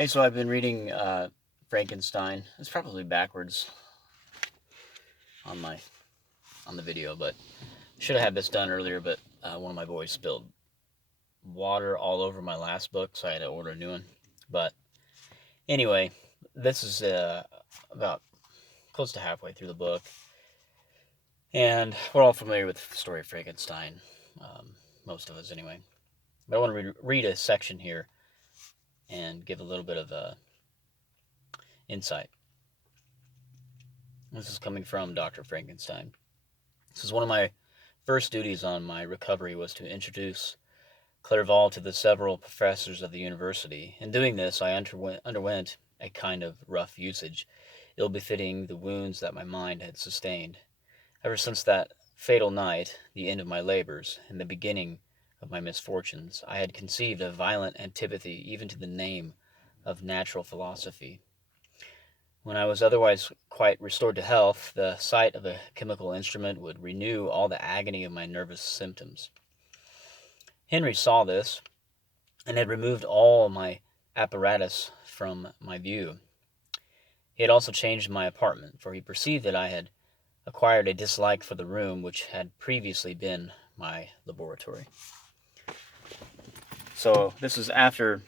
Hey, so I've been reading Frankenstein. It's probably backwards on my on the video, but should have had this done earlier. But one of my boys spilled water all over my last book, so I had to order a new one. But anyway, this is about close to halfway through the book, and we're all familiar with the story of Frankenstein, most of us anyway. But I want to read a section here and give a little bit of insight. This is coming from Dr. Frankenstein. This is one of my first duties on my recovery was to introduce Clerval to the several professors of the university. In doing this, I underwent a kind of rough usage, ill befitting the wounds that my mind had sustained. Ever since that fatal night, the end of my labors, and the beginning of my misfortunes, I had conceived a violent antipathy even to the name of natural philosophy. When I was otherwise quite restored to health, the sight of a chemical instrument would renew all the agony of my nervous symptoms. Henry saw this, and had removed all my apparatus from my view. He had also changed my apartment, for he perceived that I had acquired a dislike for the room which had previously been my laboratory. So this is after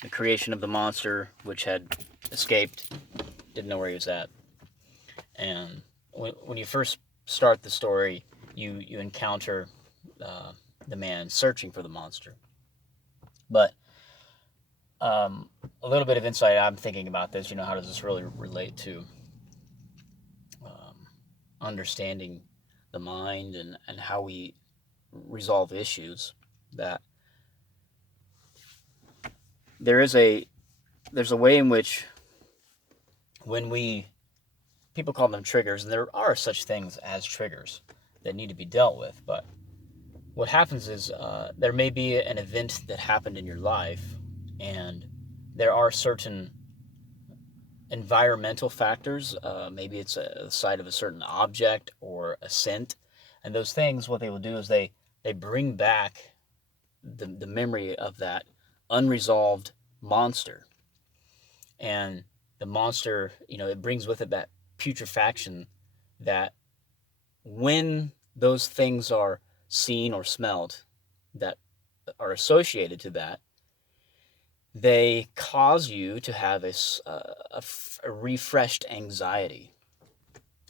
the creation of the monster, which had escaped, didn't know where he was at. And when you first start the story, you encounter the man searching for the monster. But a little bit of insight I'm thinking about this, how does this really relate to um, understanding the mind and how we resolve issues? That there is there's a way in which when people call them triggers, and there are such things as triggers that need to be dealt with. But what happens is there may be an event that happened in your life, and there are certain environmental factors. Maybe it's a sight of a certain object or a scent, and those things. What they will do is they bring back the memory of that unresolved monster, and the monster, it brings with it that putrefaction that when those things are seen or smelled that are associated to that, they cause you to have a refreshed anxiety.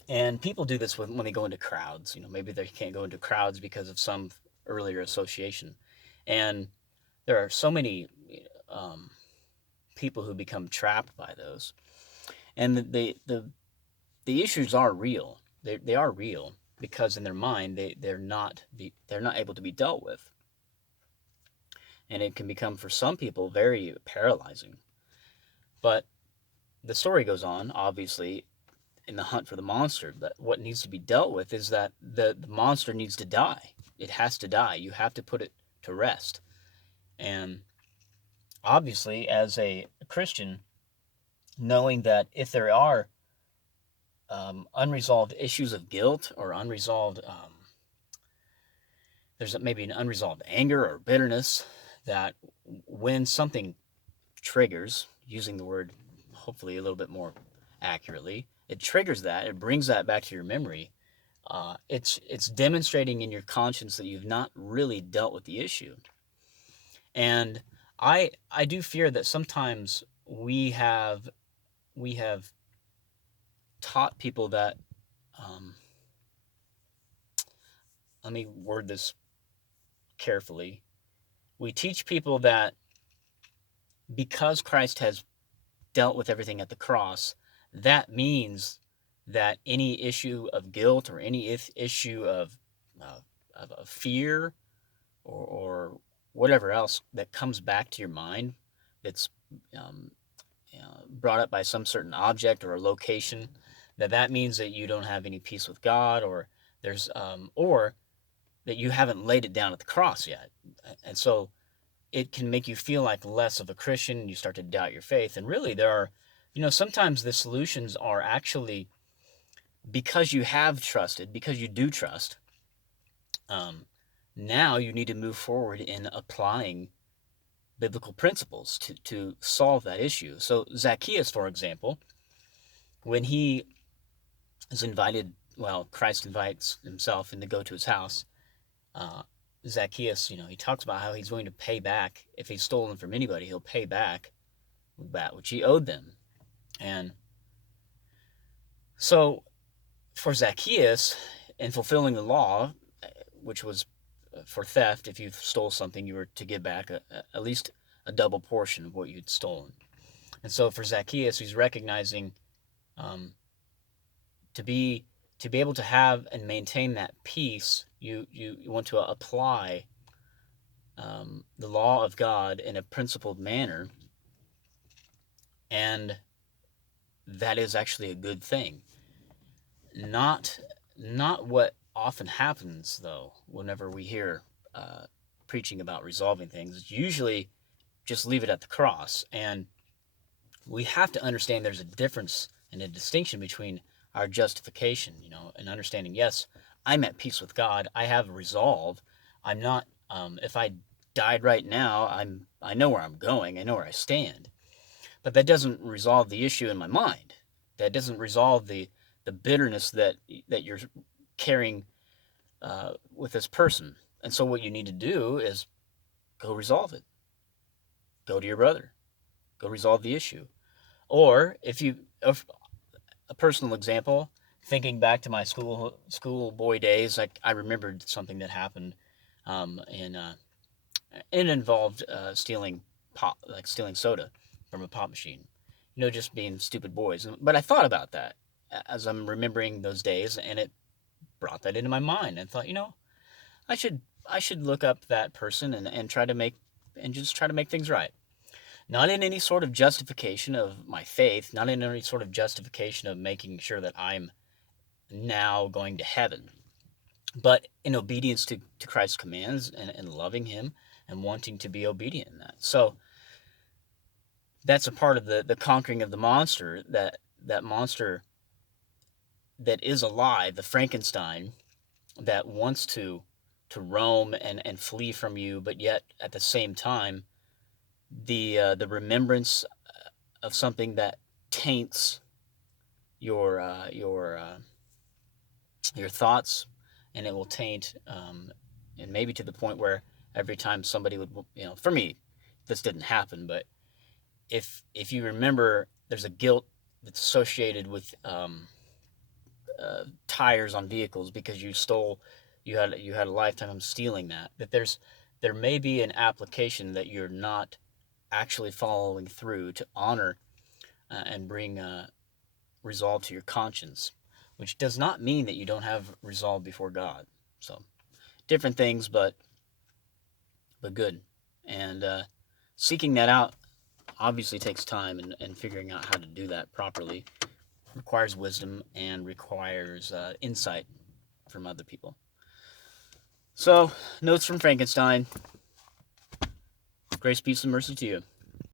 And people do this when they go into crowds. Maybe they can't go into crowds because of some earlier association. And there are so many um, people who become trapped by those. And the issues are real. They are real because in their mind they're not able to be dealt with. And it can become for some people very paralyzing. But the story goes on, obviously, in the hunt for the monster. But what needs to be dealt with is that the monster needs to die. It has to die. You have to put it to rest. And obviously, as a Christian, knowing that if there are unresolved issues of guilt or unresolved, there's maybe an unresolved anger or bitterness, that when something triggers, using the word hopefully a little bit more accurately, it triggers that, it brings that back to your memory. It's demonstrating in your conscience that you've not really dealt with the issue. And I do fear that sometimes we have taught people that, um, let me word this carefully. We teach people that because Christ has dealt with everything at the cross, that means that any issue of guilt or any issue uh, of fear or whatever else that comes back to your mind, that's um, brought up by some certain object or a location, that means that you don't have any peace with God, or that you haven't laid it down at the cross yet. And so it can make you feel like less of a Christian. You start to doubt your faith. And really, sometimes the solutions are actually because you have trusted, because you do trust. Um, Now you need to move forward in applying biblical principles to solve that issue. So Zacchaeus, for example, when he is invited, well, Christ invites himself and to go to his house. Uh, Zacchaeus, he talks about how he's going to pay back if he's stolen from anybody. He'll pay back that which he owed them. And so for Zacchaeus, in fulfilling the law, which was for theft, if you stole something, you were to give back at least a double portion of what you'd stolen. And so for Zacchaeus, he's recognizing um, to be to be able to have and maintain that peace, you want to apply the law of God in a principled manner, and that is actually a good thing. Not not what often happens though. Whenever we hear uh, preaching about resolving things, usually just leave it at the cross, and we have to understand there's a difference and a distinction between our justification, and understanding, yes, I'm at peace with God. I have resolve. I'm not, if I died right now, I know where I'm going. I know where I stand. But that doesn't resolve the issue in my mind. That doesn't resolve the bitterness that you're carrying with this person. And so what you need to do is go resolve it. Go to your brother. Go resolve the issue. Or if a personal example, thinking back to my schoolboy days, I remembered something that happened, and it involved stealing pop, like stealing soda from a pop machine. Just being stupid boys. But I thought about that as I'm remembering those days, and it brought that into my mind. And thought, I should I should look up that person and try to make things right. Not in any sort of justification of my faith, not in any sort of justification of making sure that I'm now going to heaven, but in obedience to Christ's commands and loving Him and wanting to be obedient in that. So that's a part of the conquering of the monster, that monster that is alive, the Frankenstein, that wants to roam and flee from you, but yet at the same time, the remembrance of something that taints your your thoughts, and it will taint, and maybe to the point where every time somebody would, for me, this didn't happen, but if you remember, there's a guilt that's associated with tires on vehicles because you had a lifetime of stealing there may be an application that you're not actually following through to honor and bring resolve to your conscience, which does not mean that you don't have resolve before God. So different things, but good. And seeking that out obviously takes time, and figuring out how to do that properly requires wisdom and requires insight from other people. So, notes from Frankenstein. Grace, peace, and mercy to you.